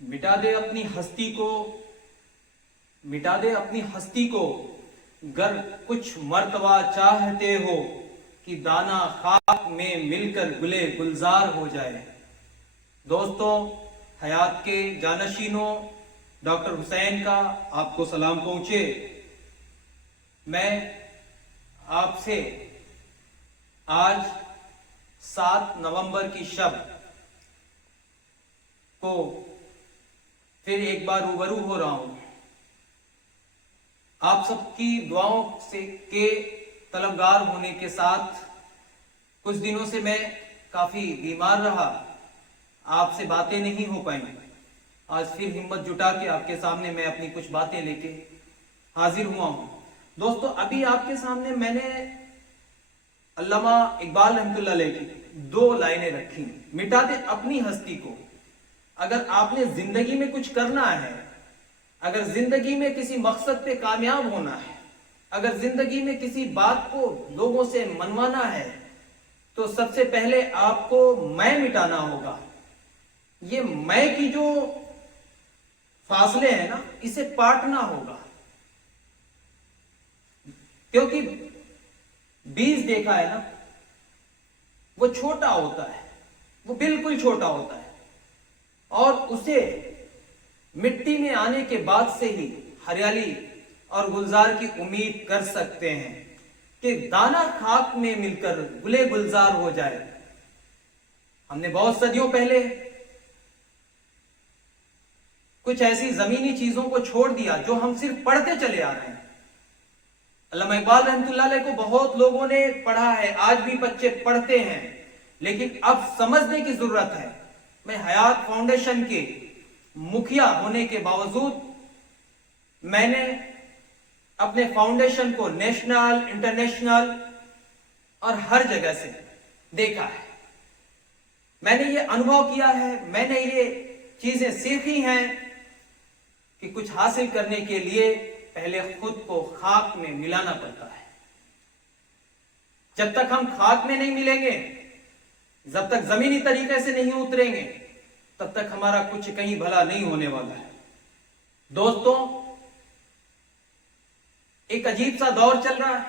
मिटा दे अपनी हस्ती को, मिटा दे अपनी हस्ती को, गर कुछ मर्तबा चाहते हो कि दाना खाक में मिलकर गुले गुलजार हो जाए। दोस्तों, हयात के जानशीनों, डॉक्टर हुसैन का आपको सलाम पहुंचे। मैं आपसे आज 7 नवंबर की शब को फिर एक बार रूबरू हो रहा हूं। आप सबकी दुआओं से के तलबगार होने के साथ कुछ दिनों से मैं काफी बीमार रहा, आपसे बातें नहीं हो पाई। आज फिर हिम्मत जुटा के आपके सामने मैं अपनी कुछ बातें लेके हाजिर हुआ हूं। दोस्तों, अभी आपके सामने मैंने अल्लामा इकबाल रहमतुल्लाह अलैह की 2 लाइनें रखी। मिटा दे अपनी हस्ती को। अगर आपने जिंदगी में कुछ करना है, अगर जिंदगी में किसी मकसद पे कामयाब होना है, अगर जिंदगी में किसी बात को लोगों से मनवाना है, तो सबसे पहले आपको मैं मिटाना होगा। ये मैं की जो फासले हैं ना, इसे पाटना होगा। क्योंकि बीज देखा है ना, वो छोटा होता है, वो बिल्कुल छोटा होता है, और उसे मिट्टी में आने के बाद से ही हरियाली और गुलजार की उम्मीद कर सकते हैं कि दाना खाक में मिलकर गुले गुलजार हो जाए। हमने बहुत सदियों पहले कुछ ऐसी जमीनी चीजों को छोड़ दिया जो हम सिर्फ पढ़ते चले आ रहे हैं। अल्लामा इकबाल रहमतुल्लाह अलैह को बहुत लोगों ने पढ़ा है, आज भी बच्चे पढ़ते हैं, लेकिन अब समझने की जरूरत है। मैं हयात फाउंडेशन के मुखिया होने के बावजूद मैंने अपने फाउंडेशन को नेशनल, इंटरनेशनल और हर जगह से देखा है। मैंने ये अनुभव किया है, मैंने ये चीजें सीखी हैं कि कुछ हासिल करने के लिए पहले खुद को खाक में मिलाना पड़ता है। जब तक हम खाक में नहीं मिलेंगे, जब तक जमीनी तरीके से नहीं उतरेंगे, तब तक हमारा कुछ कहीं भला नहीं होने वाला है। दोस्तों, एक अजीब सा दौर चल रहा है।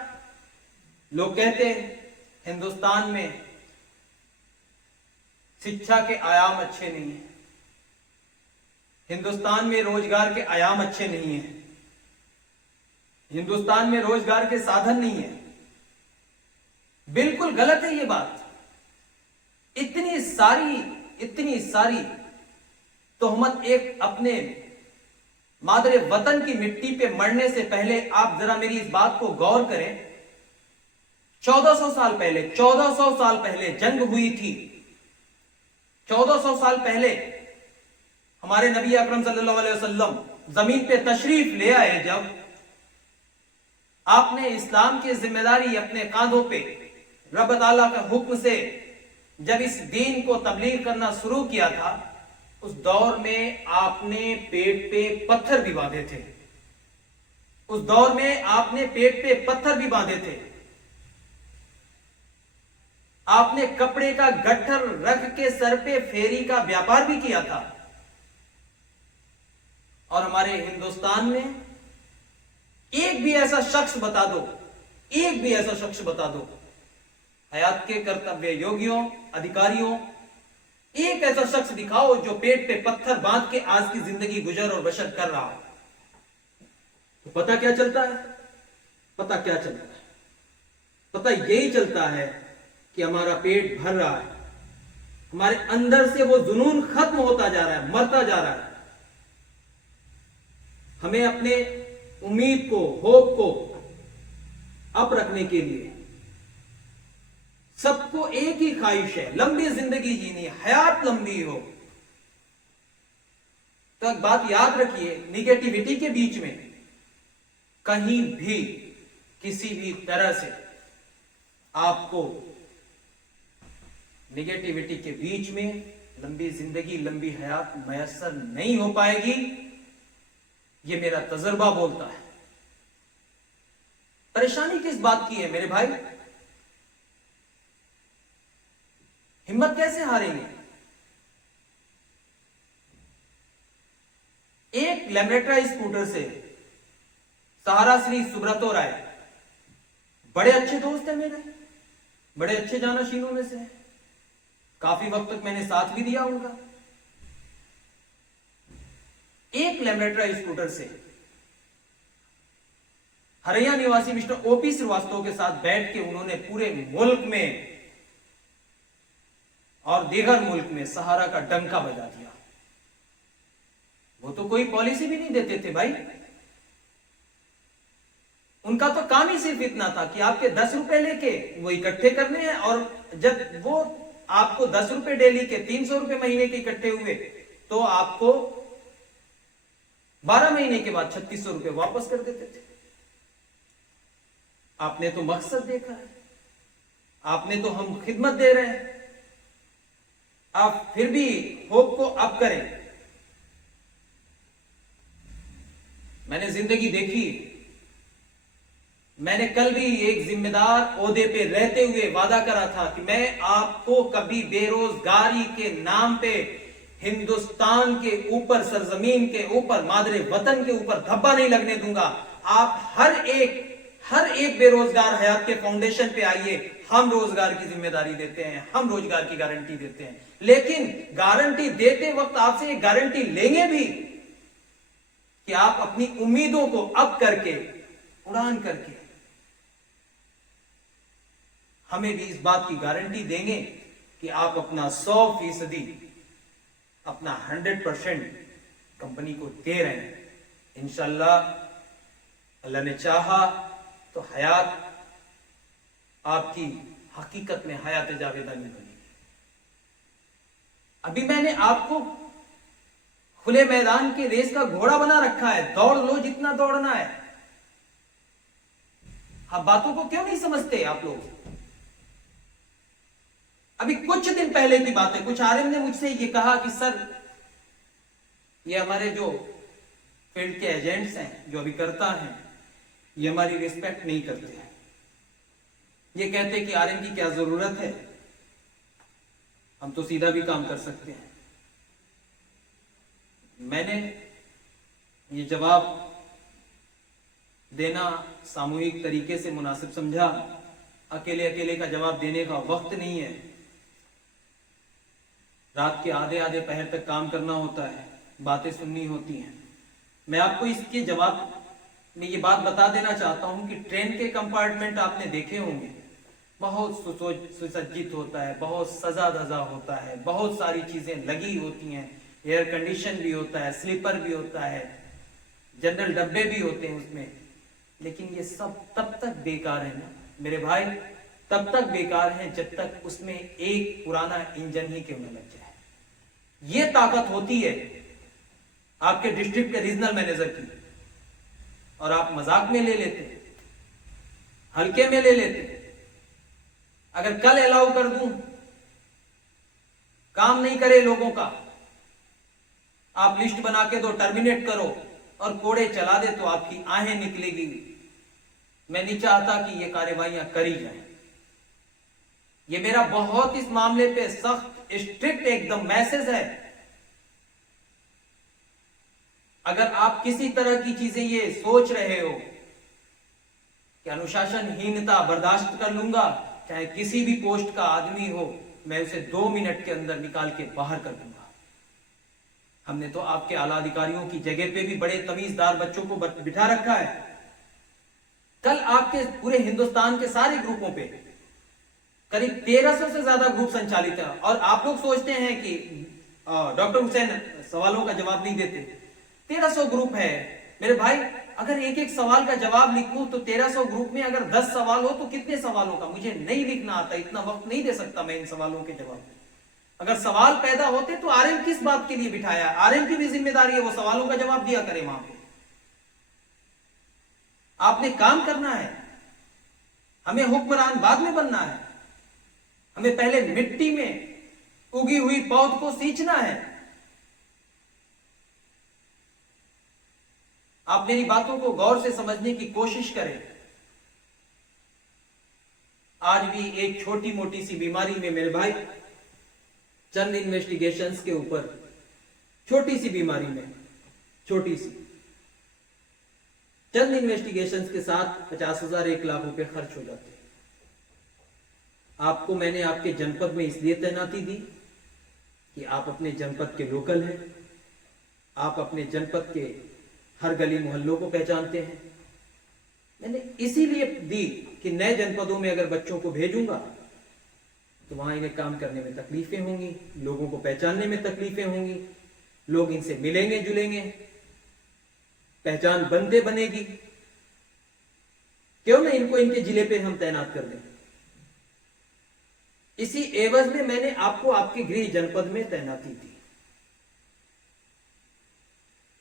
लोग कहते हैं हिंदुस्तान में शिक्षा के आयाम अच्छे नहीं है, हिंदुस्तान में रोजगार के आयाम अच्छे नहीं है, हिंदुस्तान में रोजगार के साधन नहीं है। बिल्कुल गलत है ये बात। इतनी सारी तोहमत एक अपने मादरे वतन की मिट्टी पे मरने से पहले आप जरा मेरी इस बात को गौर करें। 1400 साल पहले, 1400 साल पहले जंग हुई थी। 1400 साल पहले हमारे नबी अकरम सल्लल्लाहु अलैहि वसल्लम जमीन पे तशरीफ ले आए। जब आपने इस्लाम की जिम्मेदारी अपने कांधों पे रब ताला का हुक्म से जब इस दीन को तबलीग करना शुरू किया था, उस दौर में आपने पेट पे पत्थर भी बांधे थे। उस दौर में आपने पेट पे पत्थर भी बांधे थे। आपने कपड़े का गट्ठर रख के सर पे फेरी का व्यापार भी किया था। और हमारे हिंदुस्तान में एक भी ऐसा शख्स बता दो, एक भी ऐसा शख्स बता दो, हयात के कर्तव्य योगियों, अधिकारियों, एक ऐसा शख्स दिखाओ जो पेट पे पत्थर बांध के आज की जिंदगी गुजर और बसर कर रहा है। तो पता क्या चलता है? पता क्या चलता है? पता यही चलता है कि हमारा पेट भर रहा है, हमारे अंदर से वो जुनून खत्म होता जा रहा है, मरता जा रहा है। हमें अपने उम्मीद को, होप को अप रखने के लिए सबको एक ही ख्वाहिश है, लंबी जिंदगी जीनी है, हयात लंबी हो। तो एक बात याद रखिए, निगेटिविटी के बीच में कहीं भी किसी भी तरह से आपको निगेटिविटी के बीच में लंबी जिंदगी, लंबी हयात मैसर नहीं हो पाएगी। ये मेरा तजुर्बा बोलता है। परेशानी किस बात की है मेरे भाई? हिम्मत कैसे हारेंगे? लेमरेटा स्कूटर से सहारा श्री सुब्रतो राय बड़े अच्छे दोस्त है मेरे, बड़े अच्छे जानशीनों में से है। काफी वक्त तक मैंने साथ भी दिया उनका। एक लेमरेटा स्कूटर से हरियाणा निवासी मिस्टर ओपी श्रीवास्तव के साथ बैठ के उन्होंने पूरे मुल्क में और दीगर मुल्क में सहारा का डंका बजा दिया। वो तो कोई पॉलिसी भी नहीं देते थे भाई, उनका तो काम ही सिर्फ इतना था कि आपके 10 रुपए लेके वो इकट्ठे करने हैं, और जब वो आपको 10 रुपए डेली के 300 रुपए महीने के इकट्ठे हुए तो आपको 12 महीने के बाद 3600 रुपए वापस कर देते थे। आपने तो मकसद देखा है, आपने तो हम खिदमत दे रहे हैं, आप फिर भी होप को अप करें। मैंने जिंदगी देखी, मैंने कल भी एक जिम्मेदार ओहदे पे रहते हुए वादा करा था कि मैं आपको कभी बेरोजगारी के नाम पे हिंदुस्तान के ऊपर, सरजमीन के ऊपर, मादरे वतन के ऊपर धब्बा नहीं लगने दूंगा। आप हर एक बेरोजगार हयात के फाउंडेशन पे आइए, हम रोजगार की जिम्मेदारी देते हैं, हम रोजगार की गारंटी देते हैं। लेकिन गारंटी देते वक्त आपसे एक गारंटी लेंगे भी कि आप अपनी उम्मीदों को अप करके, उड़ान करके हमें भी इस बात की गारंटी देंगे कि आप अपना 100%, अपना 100% कंपनी को दे रहे हैं। इंशाल्लाह अल्लाह ने चाहा तो हयात आपकी हकीकत में हयात जावेदानी बनेगी। अभी मैंने आपको खुले मैदान के रेस का घोड़ा बना रखा है, दौड़ लो जितना दौड़ना है। आप बातों को क्यों नहीं समझते आप लोग? अभी कुछ दिन पहले की बात है, कुछ आरएम ने मुझसे ये कहा कि सर, ये हमारे जो फील्ड के एजेंट्स हैं, जो अभी करता है, ये हमारी रिस्पेक्ट नहीं करते हैं। ये कहते कि आरएम की क्या जरूरत है, हम तो सीधा भी काम कर सकते हैं। मैंने ये जवाब देना सामूहिक तरीके से मुनासिब समझा। अकेले अकेले का जवाब देने का वक्त नहीं है, रात के आधे आधे पहर तक काम करना होता है, बातें सुननी होती हैं। मैं आपको इसके जवाब में ये बात बता देना चाहता हूं कि ट्रेन के कंपार्टमेंट आपने देखे होंगे, बहुत सुसज्जित होता है, बहुत सजा धजा होता है, बहुत सारी चीजें लगी होती हैं, एयर कंडीशन भी होता है, स्लीपर भी होता है, जनरल डब्बे भी होते हैं उसमें। लेकिन ये सब तब तक बेकार है ना मेरे भाई, तब तक बेकार है जब तक उसमें एक पुराना इंजन ही क्यों न लग जाए। ये ताकत होती है आपके डिस्ट्रिक्ट के रीजनल मैनेजर की, और आप मजाक में ले लेते, हल्के में ले लेते। अगर कल अलाउ कर दूं, काम नहीं करे लोगों का, आप लिस्ट बना के दो, टर्मिनेट करो और कोड़े चला दे तो आपकी आहें निकलेगी। मैं नहीं चाहता कि ये कार्रवाइयां करी जाएं। ये मेरा बहुत इस मामले पे सख्त, स्ट्रिक्ट एकदम मैसेज है। अगर आप किसी तरह की चीजें ये सोच रहे हो कि अनुशासनहीनता बर्दाश्त कर लूंगा, चाहे किसी भी पोस्ट का आदमी हो, मैं उसे 2 मिनट के अंदर निकाल के बाहर कर दूंगा। हमने तो आपके आला अधिकारियों की जगह पे भी बड़े तमीजदार बच्चों को बिठा रखा है। कल आपके पूरे हिंदुस्तान के सारे ग्रुपों पे करीब 1300 से ज्यादा ग्रुप संचालित है, और आप लोग सोचते हैं कि डॉक्टर हुसैन सवालों का जवाब नहीं देते। 1300 ग्रुप है मेरे भाई, अगर एक एक सवाल का जवाब लिखूं तो 1300 ग्रुप में अगर 10 सवाल हो तो कितने सवालों का? मुझे नहीं लिखना आता, इतना वक्त नहीं दे सकता मैं इन सवालों के जवाब। अगर सवाल पैदा होते तो आरएम किस बात के लिए बिठाया? आरएम की भी जिम्मेदारी है, वो सवालों का जवाब दिया करे वहां पे। आपने काम करना है, हमें हुक्मरान बाद में बनना है। हमें पहले मिट्टी में उगी हुई पौध को सींचना है। आप मेरी बातों को गौर से समझने की कोशिश करें। आज भी एक छोटी मोटी सी बीमारी में मेरे भाई, चंद इन्वेस्टिगेशंस के ऊपर, छोटी सी बीमारी में छोटी सी, चंद इन्वेस्टिगेशंस के साथ 50,000 1 लाख रुपए खर्च हो जाते हैं। आपको मैंने आपके जनपद में इसलिए तैनाती दी कि आप अपने जनपद के लोकल हैं, आप अपने जनपद के हर गली मोहल्लों को पहचानते हैं। मैंने इसीलिए दी कि नए जनपदों में अगर बच्चों को भेजूंगा तो वहां इन्हें काम करने में तकलीफें होंगी, लोगों को पहचानने में तकलीफें होंगी, लोग इनसे मिलेंगे जुलेंगे, पहचान बनते बनेगी। क्यों ना इनको इनके जिले पे हम तैनात कर दें। इसी एवज में मैंने आपको आपके गृह जनपद में तैनाती दी,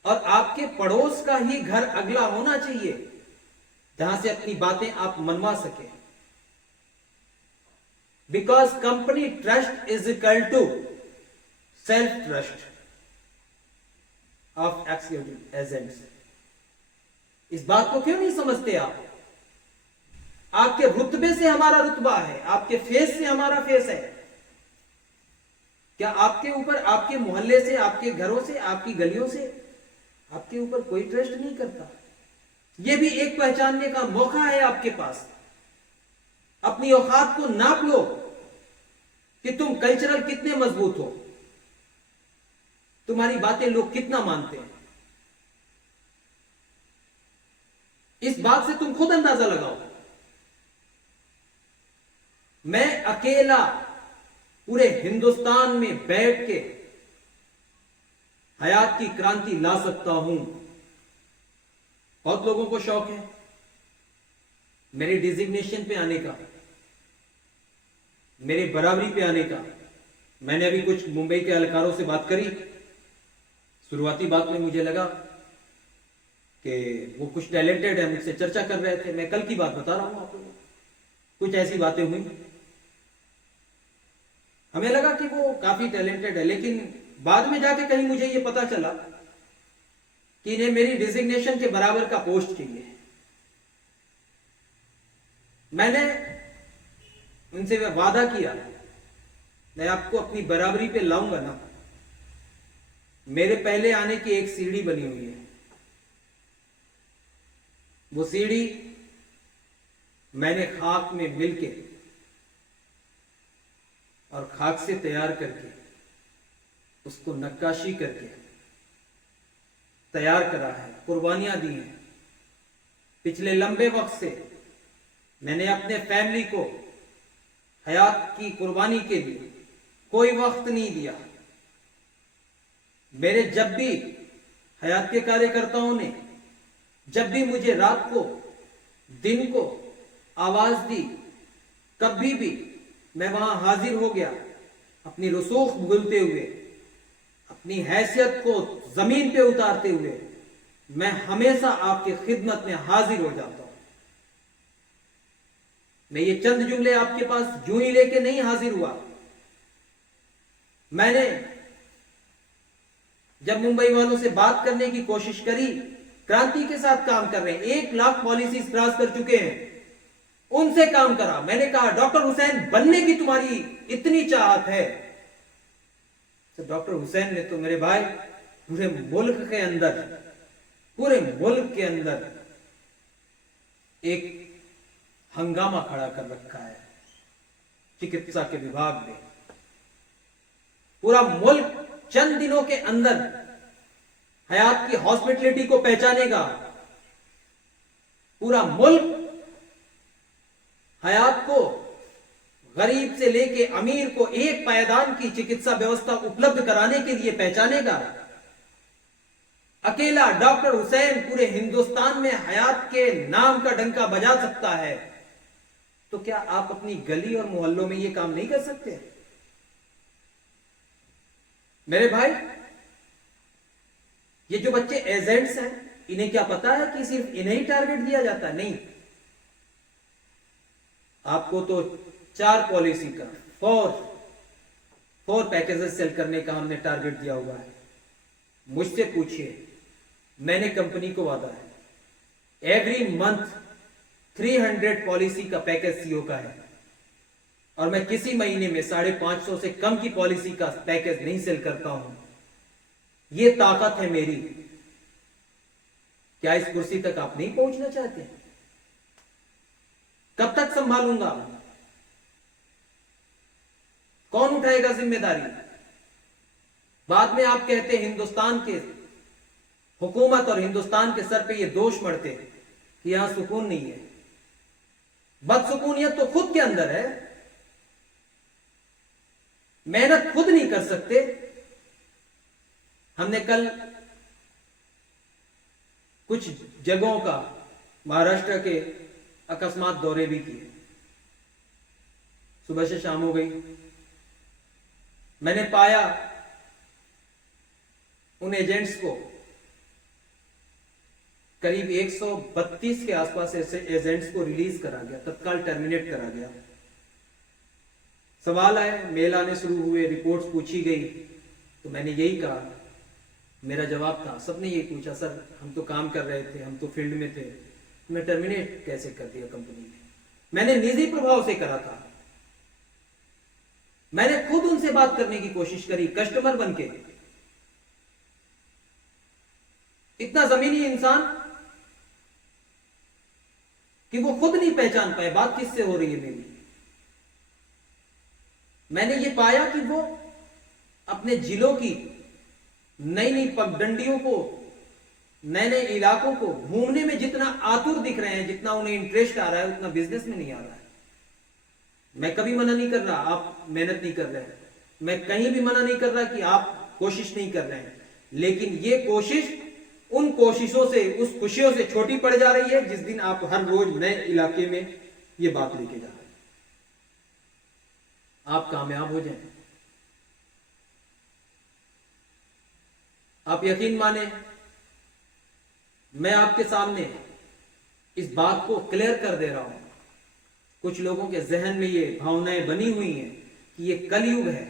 और आपके पड़ोस का ही घर अगला होना चाहिए जहां से अपनी बातें आप मनवा सके। Because company trust is equal to self trust of executive agents. इस बात को क्यों नहीं समझते आप? आपके रुतबे से हमारा रुतबा है, आपके फेस से हमारा फेस है। क्या आपके ऊपर, आपके मोहल्ले से, आपके घरों से, आपकी गलियों से आपके ऊपर कोई ट्रस्ट नहीं करता? यह भी एक पहचानने का मौका है आपके पास। अपनी औकात को नाप लो कि तुम कल्चरल कितने मजबूत हो, तुम्हारी बातें लोग कितना मानते हैं। इस बात से तुम खुद अंदाजा लगाओ। मैं अकेला पूरे हिंदुस्तान में बैठ के हयात की क्रांति ला सकता हूं। बहुत लोगों को शौक है मेरे डिजिग्नेशन पे आने का, मेरे बराबरी पे आने का। मैंने अभी कुछ मुंबई के एहलकारों से बात करी। शुरुआती बात में मुझे लगा कि वो कुछ टैलेंटेड है, मुझसे चर्चा कर रहे थे। मैं कल की बात बता रहा हूं आप लोगों को। कुछ ऐसी बातें हुई, हमें लगा कि वो काफी टैलेंटेड है, लेकिन बाद में जाके कहीं मुझे ये पता चला कि इन्हें मेरी डिजिग्नेशन के बराबर का पोस्ट चाहिए। मैंने उनसे वादा किया, मैं आपको अपनी बराबरी पे लाऊंगा ना। मेरे पहले आने की एक सीढ़ी बनी हुई है। वो सीढ़ी मैंने खाक में मिलके और खाक से तैयार करके, उसको नक्काशी करके तैयार करा है, कुर्बानियां दी हैं। पिछले लंबे वक्त से मैंने अपने फैमिली को हयात की कुर्बानी के लिए कोई वक्त नहीं दिया। मेरे जब भी हयात के कार्यकर्ताओं ने जब भी मुझे रात को, दिन को आवाज दी, कभी भी मैं वहां हाजिर हो गया, अपनी रसूख भूलते हुए, अपनी हैसियत को जमीन पे उतारते हुए। मैं हमेशा आपकी खिदमत में हाजिर हो जाता हूं। मैं ये चंद जुमले आपके पास यूं ही लेके नहीं हाजिर हुआ। मैंने जब मुंबई वालों से बात करने की कोशिश करी, क्रांति के साथ काम कर रहे हैं, 1 लाख पॉलिसीज क्रॉस कर चुके हैं, उनसे काम करा। मैंने कहा डॉक्टर हुसैन बनने की तुम्हारी इतनी चाहत है तो डॉक्टर हुसैन ने तो मेरे भाई पूरे मुल्क के अंदर एक हंगामा खड़ा कर रखा है। चिकित्सा के विभाग में पूरा मुल्क चंद दिनों के अंदर हयात की हॉस्पिटलिटी को पहचानेगा। पूरा मुल्क हयात को, गरीब से लेके अमीर को एक पायदान की चिकित्सा व्यवस्था उपलब्ध कराने के लिए पहचानेगा। अकेला डॉक्टर हुसैन पूरे हिंदुस्तान में हयात के नाम का डंका बजा सकता है। तो क्या आप अपनी गली और मोहल्लों में यह काम नहीं कर सकते? मेरे भाई, ये जो बच्चे एजेंट्स हैं, इन्हें क्या पता है कि सिर्फ इन्हें ही टारगेट दिया जाता है? नहीं, आपको तो 4 पॉलिसी का 4 पैकेजेस सेल करने का हमने टारगेट दिया हुआ है। मुझसे पूछिए, मैंने कंपनी को वादा है एवरी मंथ 300 पॉलिसी का पैकेज सीओ का है, और मैं किसी महीने में 550 से कम की पॉलिसी का पैकेज नहीं सेल करता हूं। यह ताकत है मेरी। क्या इस कुर्सी तक आप नहीं पहुंचना चाहते? कब तक संभालूंगा? कौन उठाएगा जिम्मेदारी? बाद में आप कहते हैं हिंदुस्तान के हुकूमत और हिंदुस्तान के सर पे ये दोष मढ़ते हैं कि यहां सुकून नहीं है। बदसुकूनियत तो खुद के अंदर है। मेहनत खुद नहीं कर सकते। हमने कल कुछ जगहों का महाराष्ट्र के अकस्मात दौरे भी किए। सुबह से शाम हो गई। मैंने पाया उन एजेंट्स को करीब 132 के आसपास ऐसे एजेंट्स को रिलीज करा गया, तत्काल टर्मिनेट करा गया। सवाल आए, मेल आने शुरू हुए, रिपोर्ट्स पूछी गई, तो मैंने यही कहा, मेरा जवाब था, सबने यही पूछा, सर हम तो काम कर रहे थे, हम तो फील्ड में थे, मैं टर्मिनेट कैसे कर दिया कंपनी ने? मैंने निजी प्रभाव से करा था। मैंने खुद उनसे बात करने की कोशिश करी, कस्टमर बनके। इतना जमीनी इंसान कि वो खुद नहीं पहचान पाए बात किससे हो रही है मेरी। मैंने ये पाया कि वो अपने जिलों की नई नई पगडंडियों को, नए नए इलाकों को घूमने में जितना आतुर दिख रहे हैं, जितना उन्हें इंटरेस्ट आ रहा है, उतना बिजनेस में नहीं आ रहा है। मैं कभी मना नहीं कर रहा आप मेहनत नहीं कर रहे हैं, मैं कहीं भी मना नहीं कर रहा कि आप कोशिश नहीं कर रहे हैं, लेकिन ये कोशिश उन कोशिशों से, उस खुशियों से छोटी पड़ जा रही है जिस दिन आप हर रोज नए इलाके में ये बात लेके जा रहे हैं। आप कामयाब हो जाएं। आप यकीन माने, मैं आपके सामने इस बात को क्लियर कर दे रहा हूं। कुछ लोगों के जहन में ये भावनाएं बनी हुई हैं कि ये कलयुग है।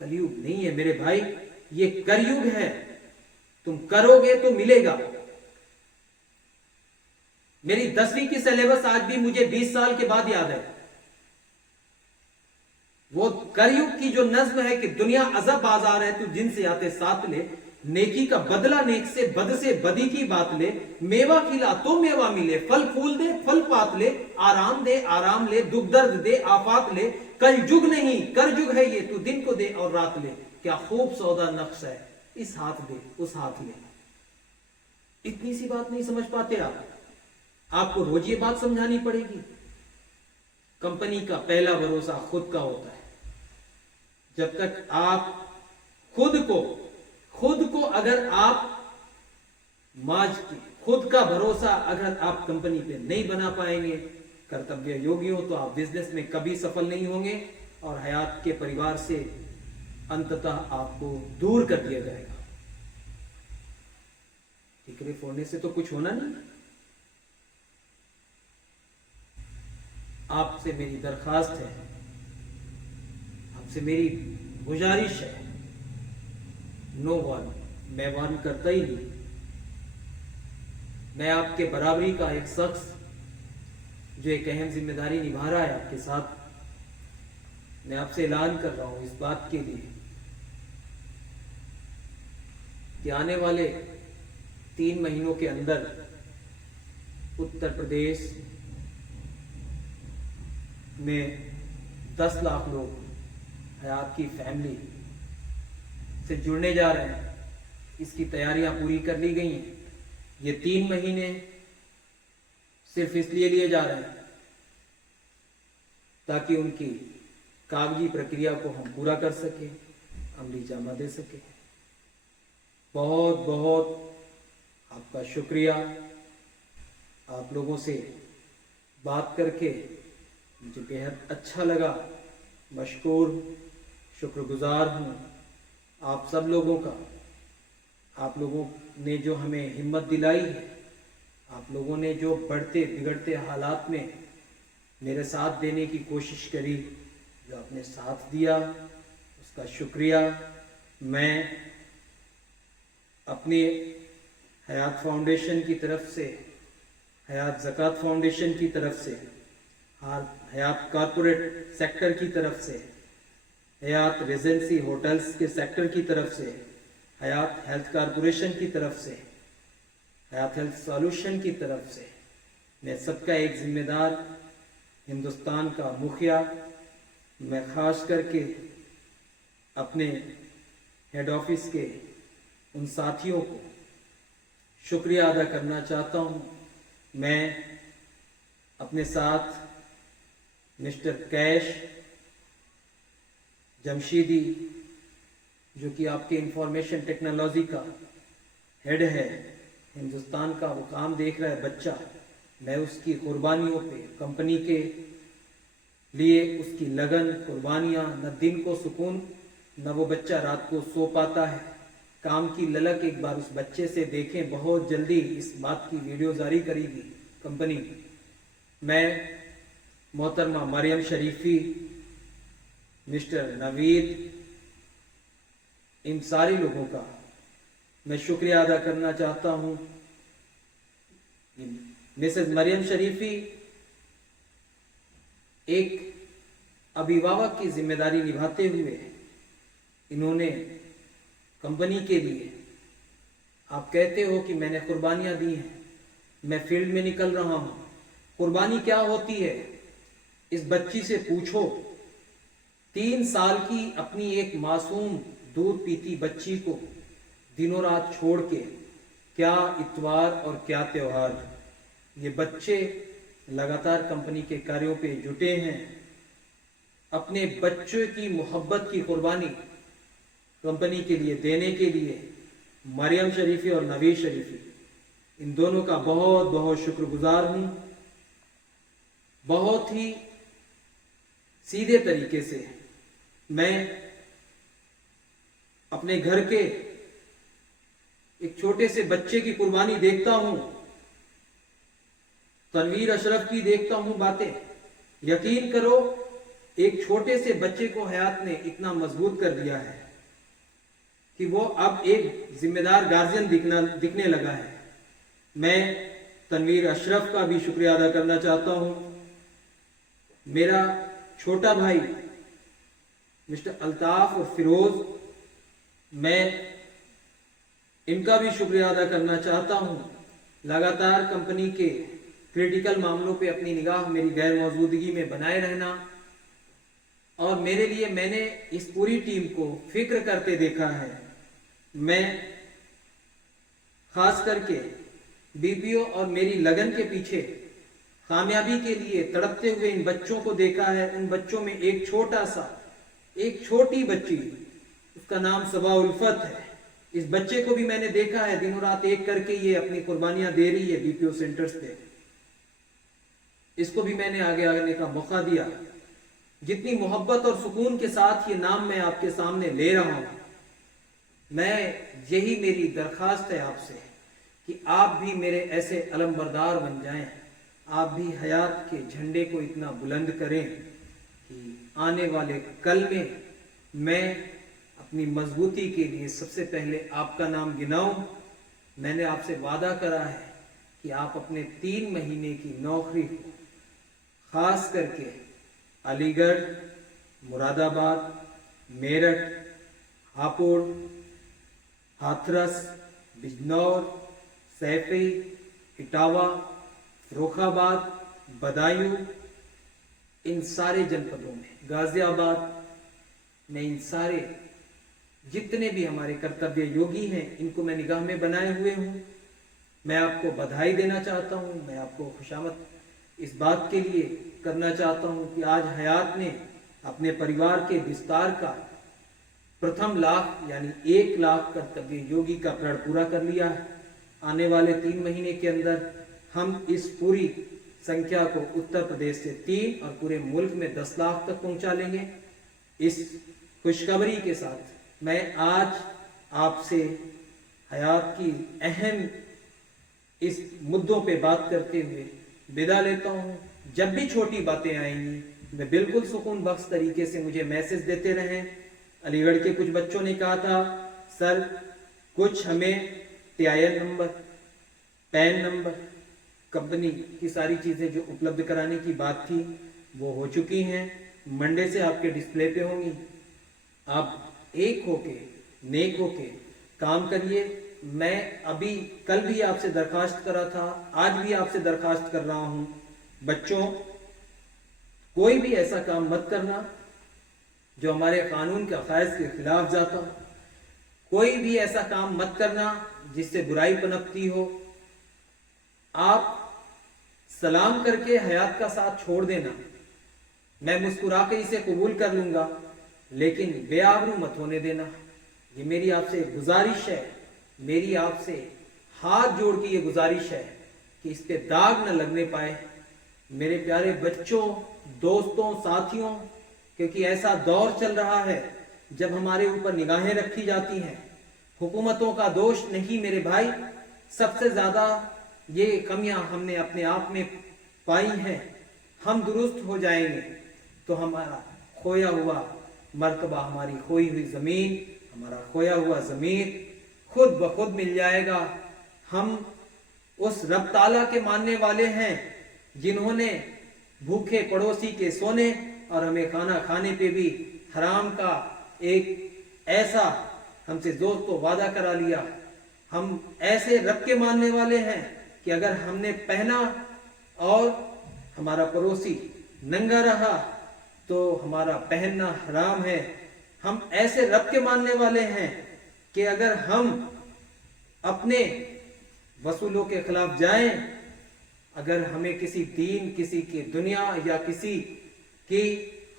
कलयुग नहीं है मेरे भाई, ये कलयुग है। तुम करोगे तो मिलेगा। मेरी 10वीं की सिलेबस आज भी मुझे 20 साल के बाद याद है। वो कलयुग की जो नज्म है कि दुनिया अजब बाजार है, तू जिनसे आते साथ ले, नेकी का बदला नेक से, बद से बदी की बात ले, मेवा खिला तो मेवा मिले, फल फूल दे फल पात ले, आराम दे आराम ले, दुख दर्द दे आफात ले, कल जुग नहीं कर जुग है ये, तू दिन को दे और रात ले, क्या खूब सौदा नक्श है, इस हाथ दे उस हाथ ले। इतनी सी बात नहीं समझ पाते आप? आपको रोज ये बात समझानी पड़ेगी। कंपनी का पहला भरोसा खुद का होता है। जब तक आप खुद को अगर आप माज के खुद का भरोसा अगर आप कंपनी पे नहीं बना पाएंगे, कर्तव्य योगी हो, तो आप बिजनेस में कभी सफल नहीं होंगे और हयात के परिवार से अंततः आपको दूर कर दिया जाएगा। ठिकरे फोड़ने से तो कुछ होना नहीं। आपसे मेरी दरखास्त है, आपसे मेरी गुजारिश है, नो वार्न, मैं वार्न करता ही नहीं। मैं आपके बराबरी का एक शख्स जो एक अहम जिम्मेदारी निभा रहा है आपके साथ, मैं आपसे ऐलान कर रहा हूं इस बात के लिए कि आने वाले 3 महीनों के अंदर उत्तर प्रदेश में 10 लाख लोग हयात की फैमिली से जुड़ने जा रहे हैं। इसकी तैयारियां पूरी कर ली गई हैं। ये 3 महीने सिर्फ इसलिए लिए जा रहे हैं ताकि उनकी कागजी प्रक्रिया को हम पूरा कर सके, अमली जामा दे सके। बहुत बहुत आपका शुक्रिया। आप लोगों से बात करके मुझे बेहद अच्छा लगा। मशकूर, शुक्रगुजार हूँ आप सब लोगों का। आप लोगों ने जो हमें हिम्मत दिलाई है, आप लोगों ने जो बढ़ते बिगड़ते हालात में मेरे साथ देने की कोशिश करी, जो आपने साथ दिया, उसका शुक्रिया। मैं अपने हयात फाउंडेशन की तरफ से, हयात ज़कात फाउंडेशन की तरफ से, हयात कॉरपोरेट सेक्टर की तरफ से, हयात रेजेंसी होटल्स के सेक्टर की तरफ से, हयात हेल्थ कॉरपोरेशन की तरफ से, हयात हेल्थ सॉल्यूशन की तरफ से मैं सबका एक जिम्मेदार, हिंदुस्तान का मुखिया, मैं खास करके अपने हेड ऑफिस के उन साथियों को शुक्रिया अदा करना चाहता हूँ। मैं अपने साथ मिस्टर कैश जमशीदी, जो कि आपके इंफॉर्मेशन टेक्नोलॉजी का हेड है, हिंदुस्तान का वो काम देख रहा है बच्चा, मैं उसकी कुर्बानियों पे, कंपनी के लिए उसकी लगन, कुर्बानियाँ, न दिन को सुकून, न वो बच्चा रात को सो पाता है, काम की ललक एक बार उस बच्चे से देखें। बहुत जल्दी इस बात की वीडियो जारी करेगी कंपनी। मैं मोहतरमा मरियम शरीफी, मिस्टर नवीद, इन सारे लोगों का मैं शुक्रिया अदा करना चाहता हूँ। मिसेस मरियम शरीफी एक अभिभावक की जिम्मेदारी निभाते हुए इन्होंने कंपनी के लिए, आप कहते हो कि मैंने कुर्बानियां दी हैं, मैं फील्ड में निकल रहा हूं। कुर्बानी क्या होती है इस बच्ची से पूछो। 3 साल की अपनी एक मासूम दूध पीती बच्ची को दिनों रात छोड़ के, क्या इतवार और क्या त्योहार, ये बच्चे लगातार कंपनी के कार्यों पे जुटे हैं। अपने बच्चों की मोहब्बत की कुर्बानी कंपनी के लिए देने के लिए मरियम शरीफी और नवीद शरीफी, इन दोनों का बहुत बहुत शुक्रगुजार हूं। बहुत ही सीधे तरीके से मैं अपने घर के एक छोटे से बच्चे की कुर्बानी देखता हूं, तनवीर अशरफ की देखता हूं बातें। यकीन करो, एक छोटे से बच्चे को हयात ने इतना मजबूत कर दिया है कि वो अब एक जिम्मेदार गार्जियन दिखने लगा है। मैं तनवीर अशरफ का भी शुक्रिया अदा करना चाहता हूं। मेरा छोटा भाई मिस्टर अल्ताफ और फिरोज, मैं इनका भी शुक्रिया अदा करना चाहता हूं। लगातार कंपनी के क्रिटिकल मामलों पे अपनी निगाह मेरी गैर मौजूदगी में बनाए रहना, और मेरे लिए मैंने इस पूरी टीम को फिक्र करते देखा है। मैं खास करके बीपीओ और मेरी लगन के पीछे कामयाबी के लिए तड़पते हुए इन बच्चों को देखा है। उन बच्चों में एक छोटी बच्ची, उसका नाम सबा उल्फत है। इस बच्चे को भी मैंने देखा है, दिनों रात एक करके ये अपनी कुर्बानियां दे रही है बीपीओ सेंटर्स पे। इसको भी मैंने आगे आने का मौका दिया। जितनी मोहब्बत और सुकून के साथ ये नाम मैं आपके सामने ले रहा हूं, मैं यही मेरी दरखास्त है आपसे कि आप भी मेरे ऐसे अलमबरदार बन जाएं, आप भी हयात के झंडे को इतना बुलंद करें कि आने वाले कल में मैं अपनी मजबूती के लिए सबसे पहले आपका नाम गिनाऊं। मैंने आपसे वादा करा है कि आप अपने 3 महीने की नौकरी को खास करके अलीगढ़, मुरादाबाद, मेरठ, हापुड़, हाथरस, बिजनौर, सैफई, इटावा, फर्रुखाबाद, बदायूं, इन सारे जनपदों में, गाजियाबाद में, इन सारे जितने भी हमारे कर्तव्य योगी हैं, इनको मैं निगाह में बनाए हुए हूं। मैं आपको बधाई देना चाहता हूं। मैं आपको खुशामद इस बात के लिए करना चाहता हूं कि आज हयात ने अपने परिवार के विस्तार का प्रथम लाख यानी 1 लाख कर्तव्य योगी का प्रण पूरा कर लिया है। आने वाले 3 महीने के अंदर हम इस पूरी संख्या को उत्तर प्रदेश से 3 और पूरे मुल्क में 10 लाख तक पहुंचा लेंगे। इस खुशखबरी के साथ मैं आज आपसे हयात की अहम इस मुद्दों पे बात करते हुए विदा लेता हूं। जब भी छोटी बातें आएंगी मैं बिल्कुल सुकून बख्श तरीके से मुझे मैसेज देते रहें। अलीगढ़ के कुछ बच्चों ने कहा था, सर कुछ हमें TIN number, pan number, company की सारी चीजें जो उपलब्ध कराने की बात थी वो हो चुकी हैं, मंडे से आपके डिस्प्ले पे होंगी। आप एक होके नेक होके काम करिए, मैं अभी कल भी आपसे दरखास्त करा था, आज भी आपसे दरखास्त कर रहा हूं, बच्चों कोई भी ऐसा काम मत करना जो हमारे कानून के क़ायद के खिलाफ जाता हो। कोई भी ऐसा काम मत करना जिससे बुराई पनपती हो। आप सलाम करके हयात का साथ छोड़ देना, मैं मुस्कुरा के इसे कबूल कर लूंगा, लेकिन बेआबरू मत होने देना। ये मेरी आपसे गुजारिश है, मेरी आपसे हाथ जोड़ के ये गुजारिश है कि इस पे दाग न लगने पाए। मेरे प्यारे बच्चों, दोस्तों, साथियों, क्योंकि ऐसा दौर चल रहा है जब हमारे ऊपर निगाहें रखी जाती हैं। हुकूमतों का दोष नहीं मेरे भाई, सबसे ज्यादा ये कमियां हमने अपने आप में पाई हैं। हम दुरुस्त हो जाएंगे तो हमारा खोया हुआ मर्तबा, हमारी खोई हुई जमीन, हमारा खोया हुआ ज़मीर खुद ब खुद मिल जाएगा। हम उस रब ताला के मानने वाले हैं जिन्होंने भूखे पड़ोसी के सोने और हमें खाना खाने पे भी हराम का एक ऐसा हमसे दोस्तों वादा करा लिया। हम ऐसे रब के मानने वाले हैं कि अगर हमने पहना और हमारा पड़ोसी नंगा रहा तो हमारा पहनना हराम है। हम ऐसे रब के मानने वाले हैं कि अगर हम अपने वसूलों के खिलाफ जाएं, अगर हमें किसी दीन, किसी की दुनिया या किसी की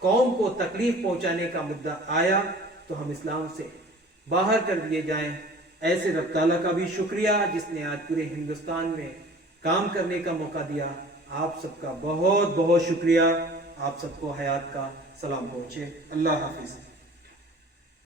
कौम को तकलीफ पहुंचाने का मुद्दा आया तो हम इस्लाम से बाहर कर दिए जाएं। ऐसे रब ताला का भी शुक्रिया जिसने आज पूरे हिंदुस्तान में काम करने का मौका दिया। आप सबका बहुत बहुत शुक्रिया। आप सबको हयात का सलाम पहुंचे। अल्लाह हाफिज।